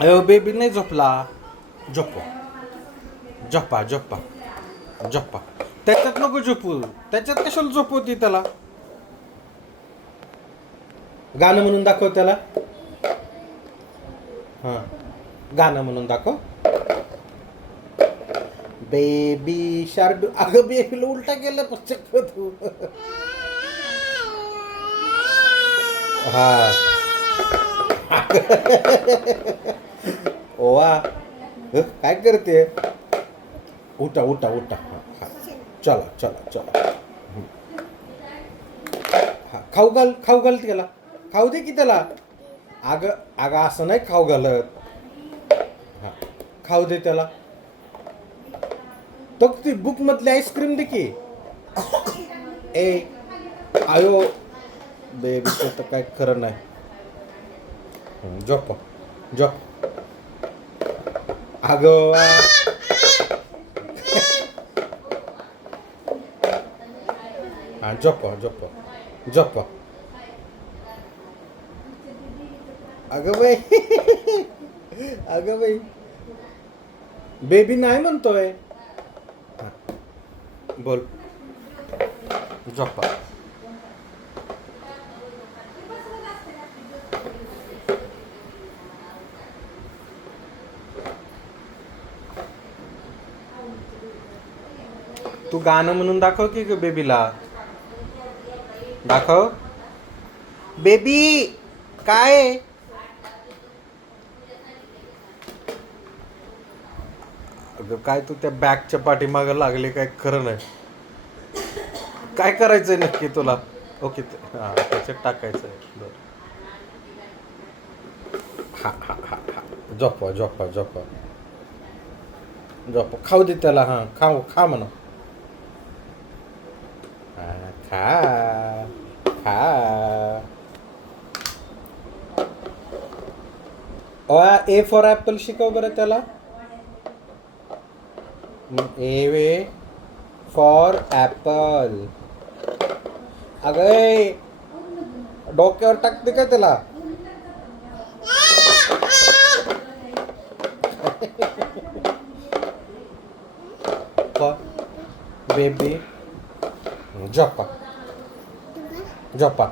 अयो बेबी नाही झोपला. झोपो. झोपा झोपा झोपा. त्याच्यात नको झोपू. त्याच्यात कशाला झोपवती त्याला. गाणं म्हणून दाखव त्याला. हां गाणं म्हणून दाखव. Baby shark. अगं बेबीला उलटा गेलं पश्चिम तू. हा ओवा काय करते. उठा उठा उठा. हा चला चला चला. हा खाऊ घाल त्याला. खाऊ दे की त्याला. अगं अगं असं नाही खाऊ घालत. हा खाऊ दे त्याला. तो ती बुक मधली आईस्क्रीम दे की. ए आयो बेबीचं तर काय खरं नाही. झोप झोप. अगं हा झोप झोप झोप. अगं बाई. अगं बाई बेबी नाही म्हणतोय. हा, बोल. झोपा. तू गाणं म्हणून दाखव की ग बेबीला. दाखव. बेबी काय. अगं काय तू त्या बॅगच्या पाठीमागं लागले काय खरं नाही. काय करायचंय नक्की तुला. ओके हा त्याच्यात टाकायचं आहे. बरं हा हा हा हा झोपा झोपा झोपा झोपा. खाऊ दे त्याला. हां खा म्हणा. हा, खा खा. ए फॉर ॲपल शिकव बरं त्याला. ए वे फॉर ॲपल. अगं डोक्यावर टाकते काय त्याला. बेबी झोपा झोपा.